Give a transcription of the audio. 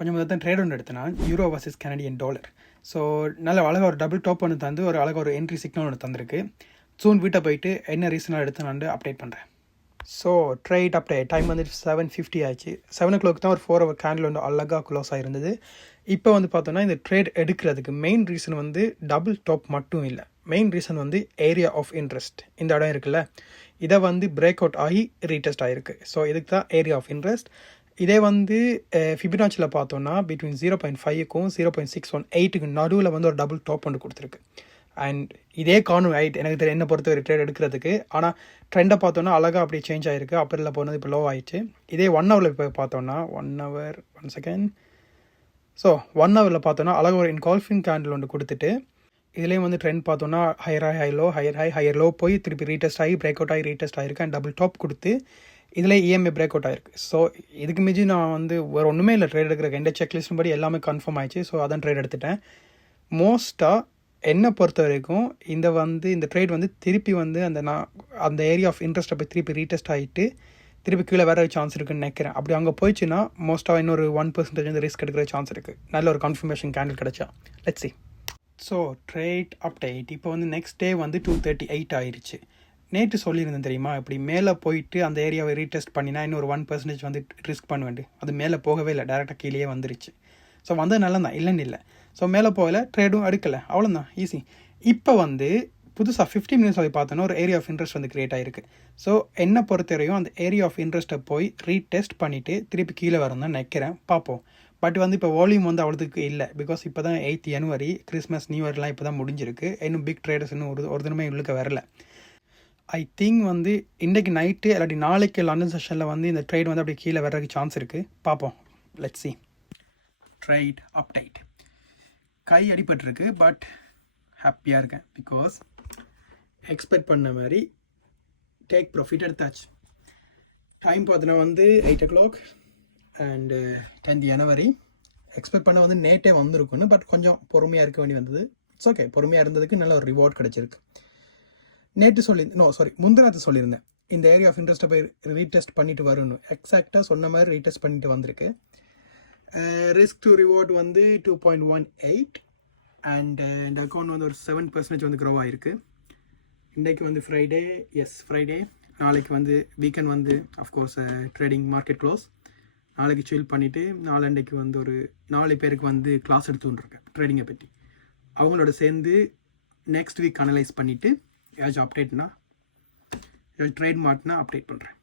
கொஞ்சம் முதல் தான் ட்ரேட் ஒன்று எடுத்தேன்னா euro versus Canadian dollar. So நல்ல அழகாக ஒரு டபுள் டாப் ஒன்று தந்து ஒரு அழகாக ஒரு என்ட்ரி சிக்னல் ஒன்று தந்திருக்கு. சூன் வீட்டை போயிட்டு என்ன ரீசனாக எடுத்து நான் அப்டேட் பண்ணுறேன். ஸோ ட்ரேட் அப்டேட் டைம் வந்து 7:50 ஆச்சு. 7 o'clock தான் ஒரு 4 hour கேண்டில் வந்து அழகாக க்ளோஸ் ஆகிருந்தது. இப்போ வந்து பார்த்தோன்னா இந்த ட்ரேட் எடுக்கிறதுக்கு மெயின் ரீசன் வந்து டபுள் டாப் மட்டும் இல்லை. மெயின் ரீசன் வந்து ஏரியா ஆஃப் இன்ட்ரெஸ்ட். இந்த இடம் இருக்குல்ல, இதை வந்து பிரேக் அவுட் ஆகி ரீடெஸ்ட் ஆகிருக்கு. ஸோ இதுக்கு தான் ஏரியா ஆஃப் இன்ட்ரெஸ்ட். இதே வந்து ஃபிபனாச்சியில் பார்த்தோன்னா பிட்வீன் 0.5க்கும் 0.618க்கு நடுவில் வந்து ஒரு டபுள் டாப் ஒன்று கொடுத்துருக்கு. அண்ட் இதே காணும் ரைட் எனக்கு தெரியும் என்ன பொறுத்த ஒரு ட்ரேட் எடுக்கிறதுக்கு. ஆனால் ட்ரெண்டை பார்த்தோன்னா அழகாக அப்படியே சேஞ்ச் ஆகிருக்கு. அப்புறம் போனது இப்போ லோ ஆயிடுச்சு. இதே 1 hour இப்போ பார்த்தோன்னா 1 hour 1 second. ஸோ 1 hour பார்த்தோன்னா அழகாக ஒரு இன்கால்ஃபிங் கேண்டில் ஒன்று கொடுத்துட்டு இதுலேயும் வந்து ட்ரெண்ட் பார்த்தோன்னா higher high low higher low போய் திருப்பி ரீடெஸ்ட் ஆகி பிரேக் அவுட் ஆகி ரீடெஸ்ட் ஆகிருக்கு. அண்ட் டபுள் டாப் கொடுத்து இதில் இஎம்ஐ பிரேக் அவுட் ஆகிருக்கு. ஸோ இதுக்கு மிஞ்சி நான் வந்து வேறு ஒன்றுமே இல்லை ட்ரேட் எடுக்கிற எந்த செக்லிஸ்ட்டும் படி எல்லாமே கன்ஃபார்ம் ஆயிடுச்சு. ஸோ அதான் ட்ரேட் எடுத்துட்டேன். மோஸ்ட்டாக என்னை பொறுத்த வரைக்கும் இந்த ட்ரேட் வந்து திருப்பி வந்து அந்த ஏரியா ஆஃப் இன்ட்ரெஸ்ட்டை போய் திருப்பி ரீடெஸ்ட் ஆகிட்டு திருப்பி கீழே வர சான்ஸ் இருக்குன்னு நினைக்கிறேன். அப்படி அங்கே போயிடுச்சுன்னா மோஸ்ட்டாக இன்னொரு 1% வந்து ரிஸ்க் எடுக்கிற சான்ஸ் இருக்குது. நல்ல ஒரு கன்ஃபர்மேஷன் கேண்டில் கிடச்சா. Let's see. So trade update இப்போ வந்து நெக்ஸ்ட் டே வந்து 2:38 ஆயிடுச்சு. நேற்று சொல்லியிருந்தேன் தெரியுமா, இப்படி மேலே போயிட்டு அந்த ஏரியாவை ரீடெஸ்ட் பண்ணினா இன்னொரு 1% வந்து ரிஸ்க் பண்ண வேண்டிய. அது மேலே போகவே இல்லை, டேரெக்டாக கீழே வந்துருச்சு. ஸோ வந்தது நல்லா தான், இல்லைன்னு இல்லை. ஸோ மேலே போகலை, ட்ரேடும் எடுக்கலை, அவ்வளோதான், ஈஸி. இப்போ வந்து புதுசாக 15 minutes அதை பார்த்தோன்னா ஒரு ஏரியா ஆஃப் இன்ட்ரெஸ்ட் வந்து க்ரியேட் ஆகிருக்கு. ஸோ என்னை பொறுத்தவரையும் அந்த ஏரியா ஆஃப் இன்ட்ரெஸ்ட்டை போய் ரீடெஸ்ட் பண்ணிவிட்டு திருப்பி கீழே வரும் தான் நினைக்கிறேன். பார்ப்போம். பட் வந்து இப்போ வால்யூம் வந்து அவ்வளோதுக்கு இல்லை. பிகாஸ் இப்போ தான் 8th January, கிறிஸ்மஸ் நியூ இயர்லாம் இப்போ தான் முடிஞ்சிருக்கு. இன்னும் பிக் ட்ரேடர்ஸ் இன்னும் ஒரு தினமே உள்ளுக்க வரல. ஐ திங்க் வந்து இன்றைக்கு நைட்டு இல்லாட்டி நாளைக்கு லண்டன் செஷனில் வந்து இந்த ட்ரேட் வந்து அப்படி கீழே வர்றதுக்கு சான்ஸ் இருக்குது. பார்ப்போம், லெட்ஸ் see. ட்ரேட் அப்டேட் கை அடிபட்டிருக்கு. பட் ஹாப்பியாக இருக்கேன். பிகாஸ் எக்ஸ்பெக்ட் பண்ண மாதிரி டேக் ப்ராஃபிட் எடுத்தாச்சு. டைம் பார்த்தோன்னா வந்து 8 o'clock and 10th January. Expect பண்ண வந்து நேட்டே வந்திருக்குன்னு. பட் கொஞ்சம் பொறுமையாக இருக்க வேண்டி வந்தது. இட்ஸ் ஓகே, பொறுமையாக இருந்ததுக்கு நல்ல ஒரு ரிவார்ட் கிடச்சிருக்கு. நேற்று முந்தினாத்து சொல்லியிருந்தேன் இந்த ஏரியா ஆஃப் இன்ட்ரெஸ்ட்டை போய் ரீடெஸ்ட் பண்ணிட்டு வரணும். எக்ஸாக்டாக சொன்ன மாதிரி ரீடெஸ்ட் பண்ணிட்டு வந்திருக்கு. ரிஸ்க் டு ரிவார்ட் வந்து 2.18 அண்ட் இந்த அக்கௌண்ட் வந்து ஒரு 7% வந்து க்ரோ ஆகிருக்கு. இன்றைக்கு வந்து ஃப்ரைடே. நாளைக்கு வந்து வீக்கெண்ட் வந்து அஃப்கோர்ஸ் ட்ரேடிங் மார்க்கெட் க்ளோஸ். நாளைக்கு சில் பண்ணிவிட்டு நாளண்டைக்கு வந்து ஒரு 4 பேருக்கு வந்து கிளாஸ் எடுத்துட்டுருக்கேன் ட்ரேடிங்கை பற்றி. அவங்களோட சேர்ந்து நெக்ஸ்ட் வீக் அனலைஸ் பண்ணிவிட்டு ஏதாச்சும் அப்டேட்னா ட்ரேட் மாட்டினா அப்டேட் பண்ணுறேன்.